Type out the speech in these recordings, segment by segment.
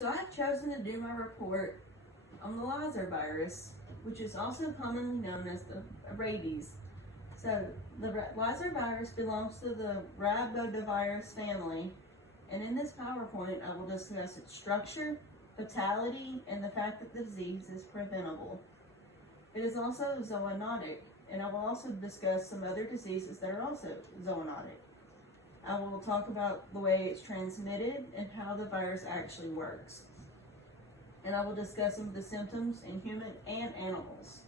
So I've chosen to do my report on the Lizer virus, which is also commonly known as the rabies. So the Lizer virus belongs to the Rhabdovirus family, and in this PowerPoint I will discuss its structure, fatality, and the fact that the disease is preventable. It is also zoonotic, and I will also discuss some other diseases that are also zoonotic. I will talk about the way it's transmitted and how the virus actually works. And I will discuss some of the symptoms in human and animals.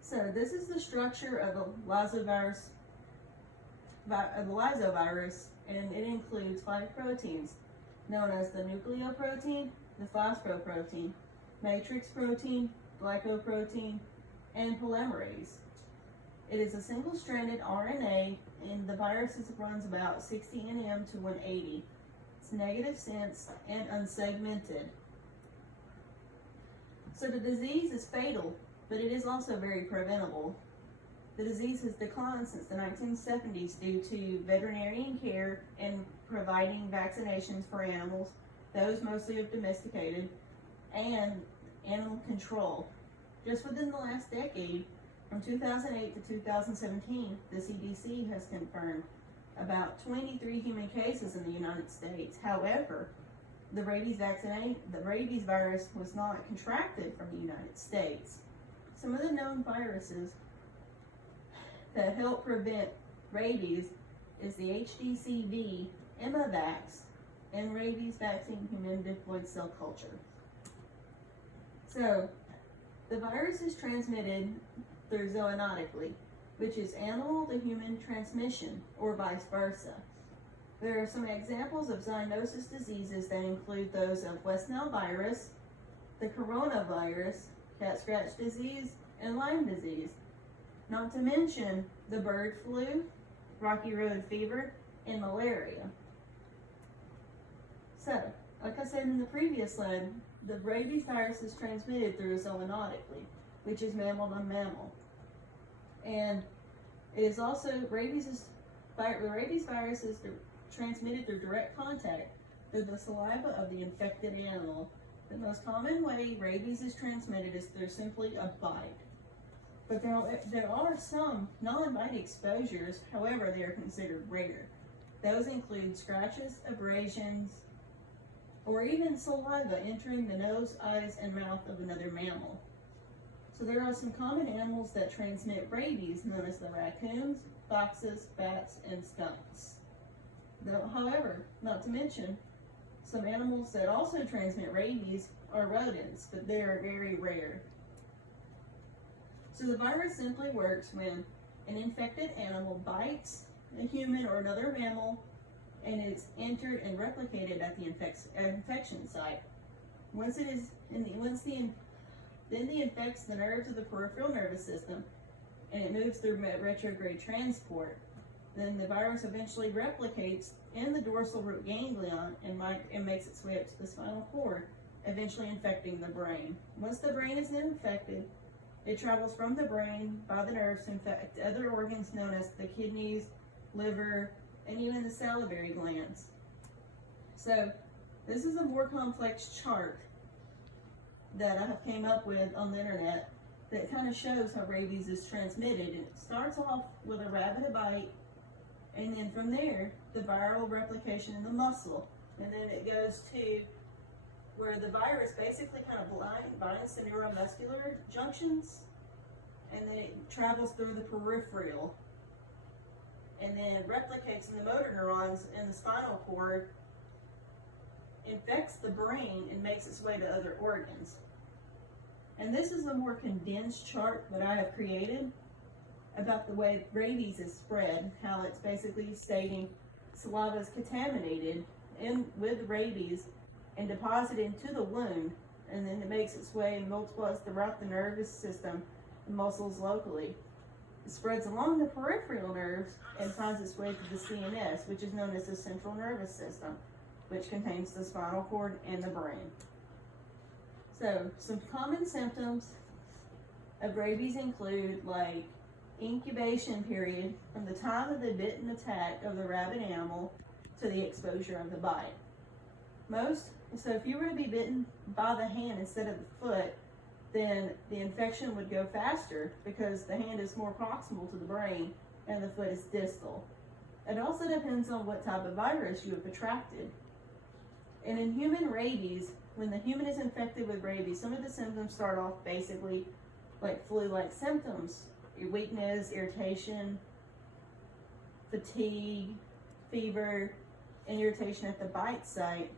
So this is the structure of the lysovirus, and it includes 5 proteins known as the nucleoprotein, the phosphoprotein, matrix protein, glycoprotein, and polymerase. It is a single-stranded RNA, and the virus runs about 60 nm to 180. It's negative sense and unsegmented. So the disease is fatal, but it is also very preventable. The disease has declined since the 1970s due to veterinarian care and providing vaccinations for animals, those mostly domesticated, and animal control. Just within the last decade, from 2008 to 2017, the CDC has confirmed about 23 human cases in the United States. However, the rabies virus was not contracted from the United States. Some of the known viruses that help prevent rabies is the HDCV, Imavax, and rabies vaccine human diploid cell culture. So, the virus is transmitted through zoonotically, which is animal to human transmission, or vice versa. There are some examples of zoonosis diseases that include those of West Nile virus, the coronavirus, cat scratch disease, and Lyme disease, not to mention the bird flu, Rocky Road fever, and malaria. So, like I said in the previous slide, the rabies virus is transmitted through zoonotically, which is mammal to mammal. And it is also, the rabies virus is transmitted through direct contact through the saliva of the infected animal. The most common way rabies is transmitted is through simply a bite. But there are some non-bite exposures, however, they are considered rare. Those include scratches, abrasions, or even saliva entering the nose, eyes, and mouth of another mammal. So there are some common animals that transmit rabies, known as the raccoons, foxes, bats, and skunks. However, not to mention, some animals that also transmit rabies are rodents, but they are very rare. So the virus simply works when an infected animal bites a human or another mammal, and it's entered and replicated at the infection site. Then it infects the nerves of the peripheral nervous system, and it moves through retrograde transport. Then the virus eventually replicates in the dorsal root ganglion and makes its way up to the spinal cord, eventually infecting the brain. Once the brain is infected, it travels from the brain by the nerves to infect other organs known as the kidneys, liver, and even the salivary glands. So this is a more complex chart that I have came up with on the internet that kind of shows how rabies is transmitted. And it starts off with a rabbit bite, and then from there, the viral replication in the muscle. And then it goes to where the virus basically kind of binds the neuromuscular junctions, and then it travels through the peripheral, and then it replicates in the motor neurons in the spinal cord, infects the brain, and makes its way to other organs. And this is a more condensed chart that I have created about the way rabies is spread, how it's basically stating saliva is contaminated with rabies and deposited into the wound, and then it makes its way and multiplies throughout the nervous system and muscles locally. It spreads along the peripheral nerves and finds its way to the CNS, which is known as the central nervous system, which contains the spinal cord and the brain. So, some common symptoms of rabies include like incubation period from the time of the bitten attack of the rabid animal to the exposure of the bite. Most So if you were to be bitten by the hand instead of the foot, then the infection would go faster because the hand is more proximal to the brain and the foot is distal. It also depends on what type of virus you have attracted. And in human rabies, when the human is infected with rabies, some of the symptoms start off basically like flu-like symptoms: weakness, irritation, fatigue, fever, and irritation at the bite site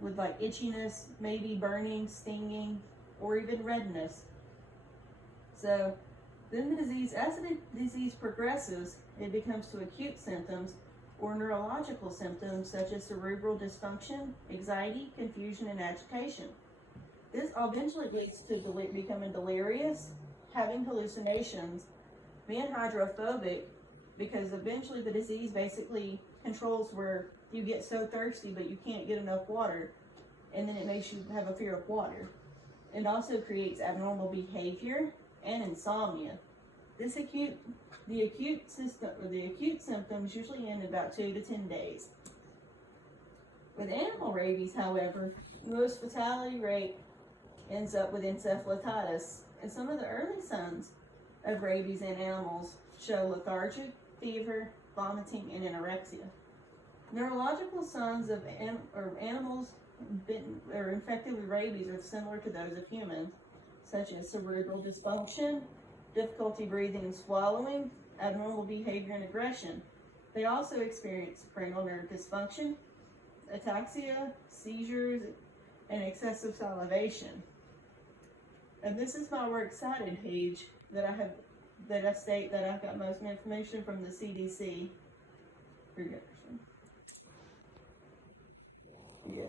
with like itchiness, maybe burning, stinging, or even redness. So then the disease, as the disease progresses, it becomes to acute symptoms or neurological symptoms such as cerebral dysfunction, anxiety, confusion, and agitation. This eventually leads to becoming delirious, having hallucinations, being hydrophobic, because eventually the disease basically controls where you get so thirsty but you can't get enough water, and then it makes you have a fear of water. It also creates abnormal behavior and insomnia. The acute symptoms usually end in about 2 to 10 days. With animal rabies, however, most fatality rate ends up with encephalitis, and some of the early signs of rabies in animals show lethargy, fever, vomiting, and anorexia. Neurological signs of animals bitten or infected with rabies are similar to those of humans, such as cerebral dysfunction, difficulty breathing and swallowing, abnormal behavior and aggression. They also experience cranial nerve dysfunction, ataxia, seizures, and excessive salivation. And this is my We're Excited page that I state that I've got most information from the CDC. Yeah.